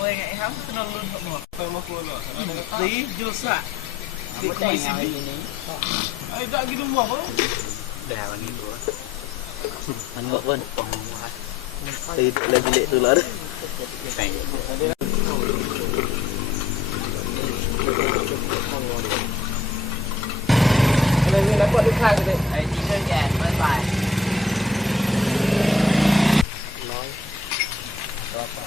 ได้รวนเลยพี่สียูสะdi komisi ini ay dak gitu buah apa Dah wangi tu. Mana pun. Saya duduk dalam bilik tu lah. Này mình đã qua được khai rồi đấy Ai chỉ đơn giản với bài. Nói Ê, nó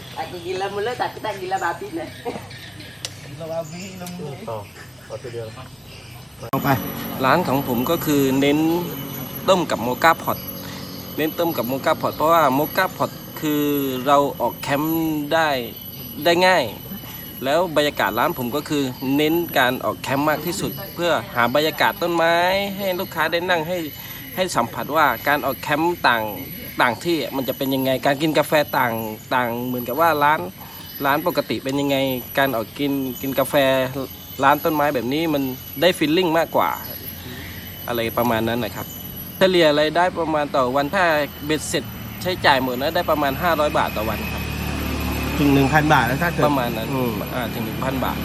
Aku gila mula tapi tak gila babi lah. Gila babi lemu Oh, satu dia ร้านของผมก็คือเน้นต้มกับโมกาพอตเน้นต้มกับโมกาพอตเพราะว่าโมกาพอตคือเราออกแคมป์ได้ได้ง่าย แล้วบรรยากาศร้านผมก็คือเน้นการออกแคมป์มากที่สุด เพื่อหาบรรยากาศต้นไม้ ให้ลูกค้าได้นั่งให้ ให้สัมผัสว่าการออกแคมป์ต่างต่างที่มันจะเป็นยังไง การกินกาแฟต่างต่างเหมือนกับว่าร้านร้านปกติเป็นยังไง การออกกินกินกาแฟร้านต้นไม้แบบนี้มันได้ฟีลลิ่งมากกว่าอะไรประมาณนั้นนะครับเฉลี่ยรายได้ประมาณต่อวันถ้าเบ็ดเสร็จใช้จ่ายหมดนะได้ประมาณ 500 บาทต่อวันครับถึงหนึ่งพันบาทแล้วถ้าเกิดประมาณนั้นอืมอ่าถึง 1,000 บาท